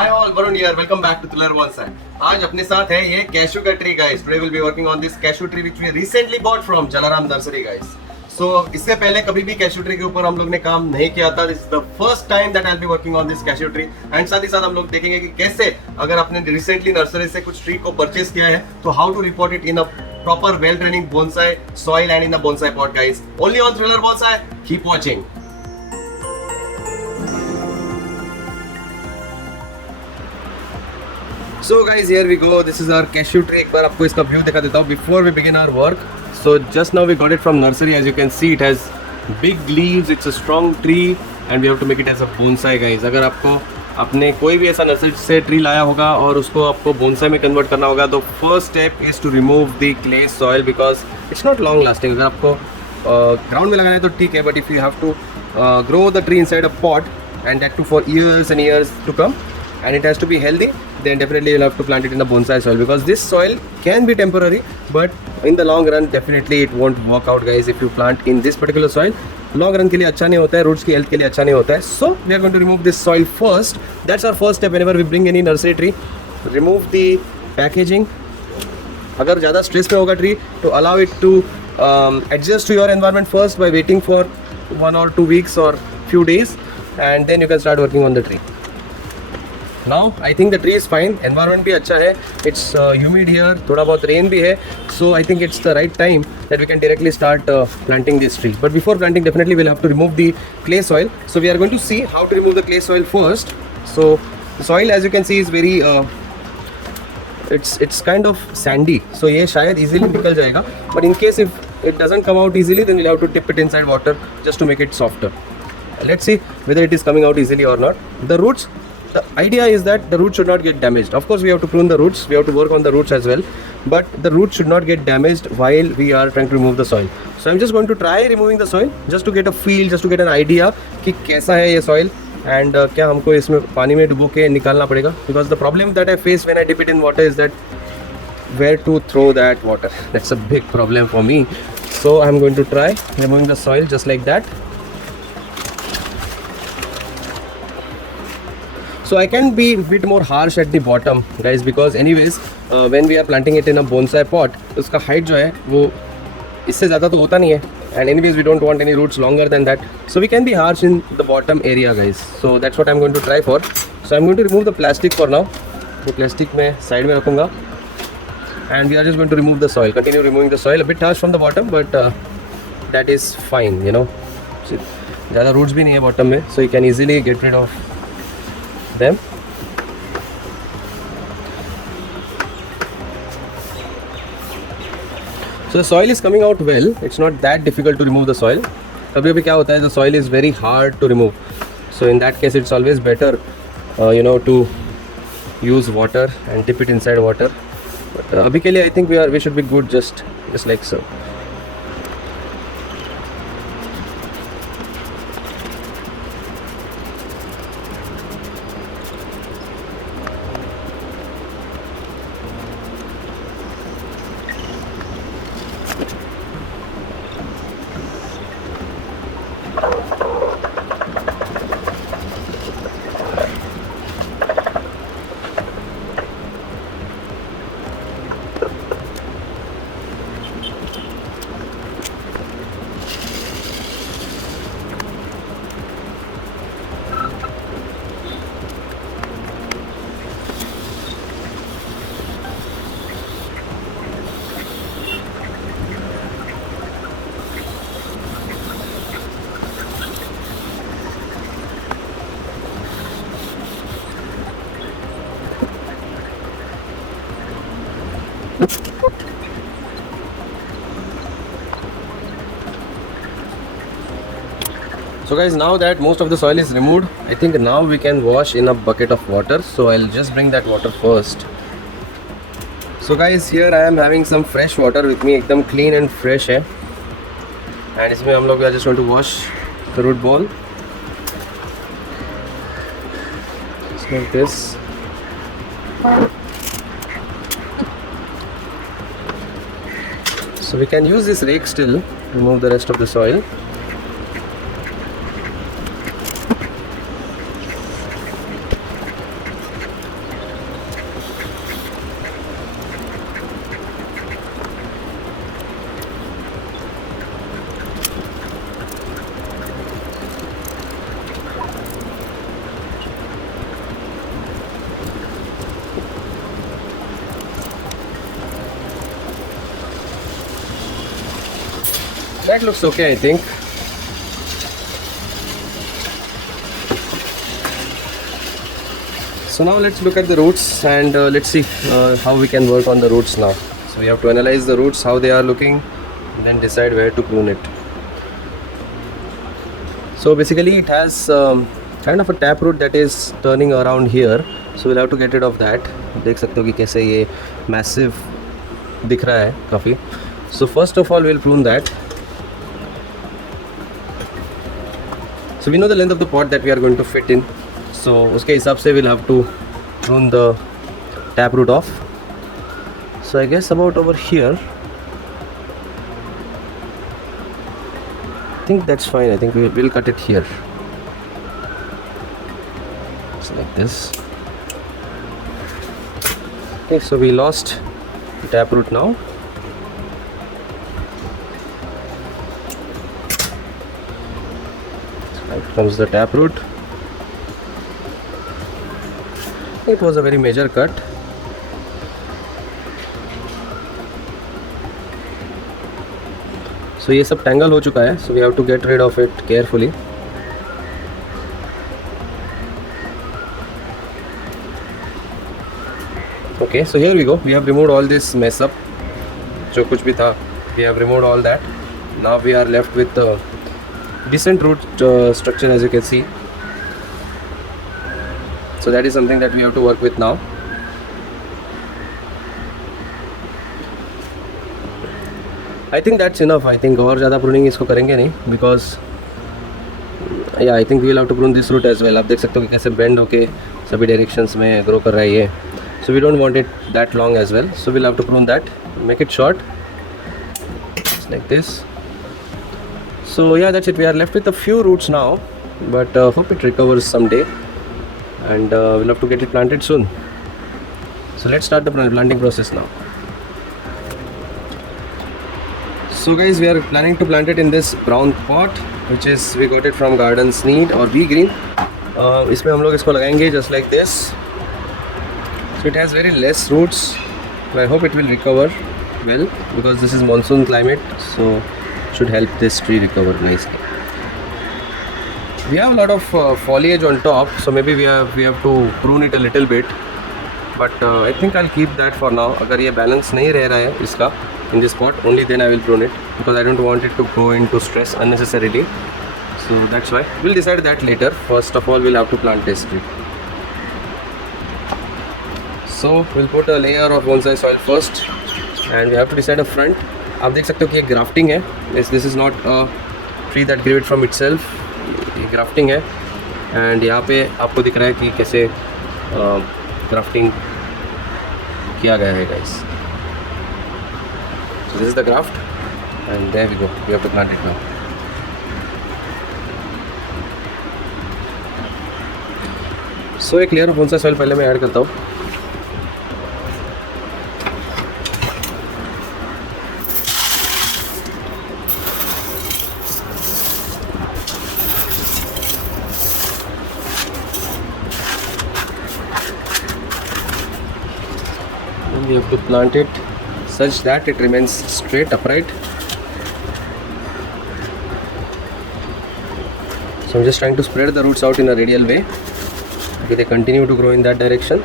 Hi all, Varun here. Welcome back to Thriller Bonsai. आज अपने साथ है ये कैशू का tree guys. Today we'll be working on this cashew tree which we recently bought from Jalaram Nursery guys. So इससे पहले कभी भी कैशू ट्री के ऊपर हम लोग ने काम नहीं किया था. This is the first time that I'll be working on this cashew tree. And साथ ही साथ हम लोग देखेंगे कि कैसे अगर आपने recently नर्सरी से कुछ ट्री को परचेस किया है तो how to report it in a proper well draining bonsai soil and in a bonsai pot guys. Only on Thriller Bonsai. Keep watching. So guys, here we go. This is our cashew tree. एक बार आपको इसका view दिखा देता हूँ before we begin our work. So just now we got it from nursery. As you can see, it has big leaves. It's a strong tree, and we have to make it as a bonsai, guys. अगर आपको अपने कोई भी ऐसा nursery से tree लाया होगा और उसको आपको बोनसाई में कन्वर्ट करना होगा तो first step is to remove the clay soil because it's not long lasting. अगर आपको ग्राउंड में लगाना है तो ठीक है, but if you have to grow the tree inside a pot and that too for years and years to come, and it has to be healthy, then definitely you'll have to plant it in a bonsai soil because this soil can be temporary, but in the long run definitely it won't work out guys if you plant in this particular soil. Long run के लिए अच्छा नहीं होता है, roots की health के लिए अच्छा नहीं होता है. So we are going to remove this soil first. That's our first step whenever we bring any nursery tree. Remove the packaging. अगर ज़्यादा stress में होगा tree तो allow it to adjust to your environment first by waiting for 1 or 2 weeks or few days, and then you can start working on the tree. Now I think the tree is fine, environment भी अच्छा है, it's humid here, थोड़ा बहुत rain भी है, so I think it's the right time that we can directly start planting this tree. But before planting definitely we'll have to remove the clay soil. So we are going to see how to remove the clay soil first. So the soil as you can see is very it's kind of sandy, so ये शायद easily निकल जाएगा, but in case if it doesn't come out easily then we'll have to dip it inside water just to make it softer. Let's see whether it is coming out easily or not. The roots, the idea is that the roots should not get damaged. Of course we have to prune the roots, we have to work on the roots as well, but the roots should not get damaged while we are trying to remove the soil. So I'm just going to try removing the soil just to get a feel, just to get an idea कि कैसा है ये soil and क्या हमको इसमें पानी में डुबो के निकालना पड़ेगा, because the problem that I face when I dip it in water is that where to throw that water. That's a big problem for me. So I'm going to try removing the soil just like that. So I can be a bit more harsh at the bottom guys because anyways when we are planting it in a bonsai pot उसका height जो है वो इससे ज़्यादा तो होता नहीं है, and anyways we don't want any roots longer than that, so we can be harsh in the bottom area guys. So that's what I'm going to try for. So I'm going to remove the plastic for now. तो plastic मैं side में रखूँगा and we are just going to remove the soil, continue removing the soil. A bit harsh from the bottom but that is fine, you know. ज़्यादा roots भी नहीं है bottom में, so you can easily get rid of them. So the soil is coming out well. It's not that difficult to remove the soil. कभी-कभी क्या होता है, the soil is very hard to remove. So in that case it's always better you know to use water and dip it inside water. But अभी के लिए I think we should be good just like so. So guys, now that most of the soil is removed, I think now we can wash in a bucket of water. So I'll just bring that water first. So guys, here I am having some fresh water with me, एकदम clean and fresh है. And इसमें हम लोग are just going to wash the root ball. Just like this. So we can use this rake still, remove the rest of the soil. That looks okay, I think. So now let's look at the roots and let's see how we can work on the roots now. So we have to analyze the roots, how they are looking, and then decide where to prune it. So basically it has kind of a taproot that is turning around here. So we'll have to get rid of that. देख सकते हो कि कैसे ये massive दिख रहा है काफ़ी. So first of all we'll prune that. So we know the length of the pot that we are going to fit in. So उसके हिसाब से we'll have to prune the taproot off. So I guess about over here. I think that's fine. I think we'll cut it here. Just like this. Okay, so we lost the taproot now. Here comes the taproot. It was a very major cut. So ये सब tangle हो चुका है. So we have to get rid of it carefully. Okay, so here we go. We have removed all this mess up. जो कुछ भी था, we have removed all that. Now we are left with decent root structure, as you can see. So that is something that we have to work with now. I think that's enough. I think और ज़्यादा pruning इसको करेंगे नहीं, because yeah, I think we will have to prune this root as well. आप देख सकते हो कि कैसे bend होके सभी directions में grow कर रहा है ये. So we don't want it that long as well. So we'll have to prune that, make it short, just like this. So yeah, that's it. We are left with a few roots now, but hope it recovers someday, and we'll have to get it planted soon. So let's start the planting process now. So guys, we are planning to plant it in this brown pot, which is we got it from Gardens Need or V Green. इसमें हम लोग इसको लगाएंगे just like this. So it has very less roots, but I hope it will recover well because this is monsoon climate, so should help this tree recover nicely. We have a lot of foliage on top, so maybe we have to prune it a little bit, but I think I'll keep that for now. अगर ये balance नहीं रह रहा है इसका in this pot, only then I will prune it because I don't want it to go into stress unnecessarily. So that's why we'll decide that later. First of all, we'll have to plant this tree. So we'll put a layer of bonsai soil first, and we have to decide a front. आप देख सकते हो कि ये grafting है. This is not a tree that grew it from itself. ये grafting है, and यहाँ पे आपको दिख रहा है कि कैसे grafting किया गया है, guys. So this is the graft, and there we go. We have to plant it now. So एक layer of bonsai soil पहले मैं ऐड करता हूँ. We have to plant it such that it remains straight, upright. So I'm just trying to spread the roots out in a radial way. Okay, they continue to grow in that direction.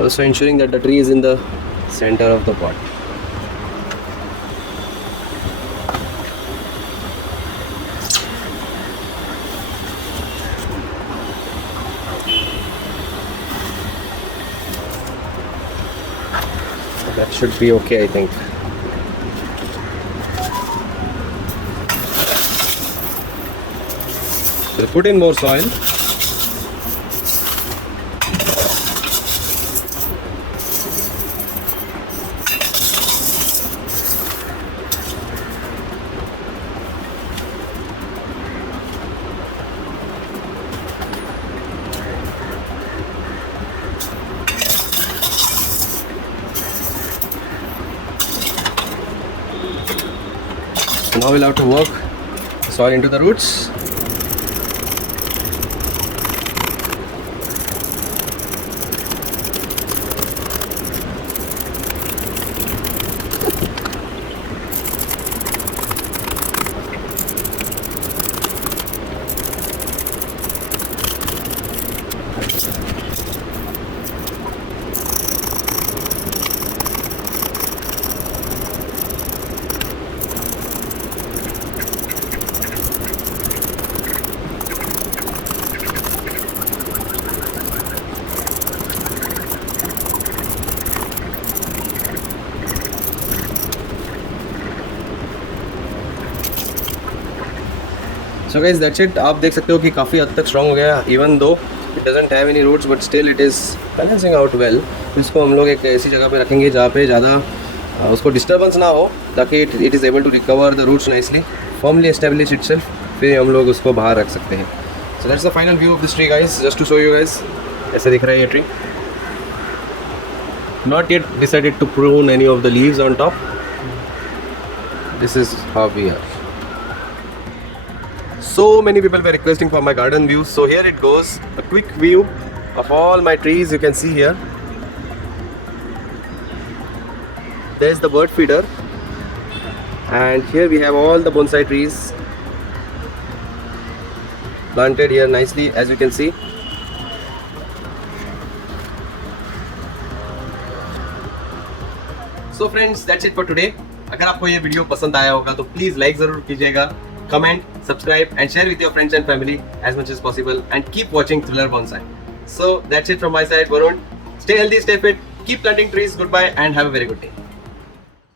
Also ensuring that the tree is in the center of the pot. That should be okay, I think. We'll put in more soil. Now we'll have to work the soil into the roots. So guys that's it. आप देख सकते हो कि काफ़ी हद तक strong हो गया, even though it doesn't have any roots but still it is balancing out well. इसको हम लोग एक ऐसी जगह पे रखेंगे जहाँ पे ज़्यादा उसको डिस्टर्बेंस ना हो, ताकि it is able to recover the roots nicely, firmly establish itself. फिर हम लोग उसको बाहर रख सकते हैं. So that's the final view of this tree guys, just to show you guys. ऐसे दिख रहा है ये tree. Not yet decided to prune any of the leaves on top. This is how we are. So many people were requesting for my garden view, so here it goes. A quick view of all my trees you can see here. There's the bird feeder, and here we have all the bonsai trees planted here nicely, as you can see. So friends that's it for today. अगर आपको ये video पसंद आया होगा तो please like ज़रूर कीजिएगा, comment, subscribe and share with your friends and family as much as possible, and keep watching thriller bonsai. So that's it from my side, Varun. Stay healthy, stay fit, keep planting trees. Goodbye and have a very good day.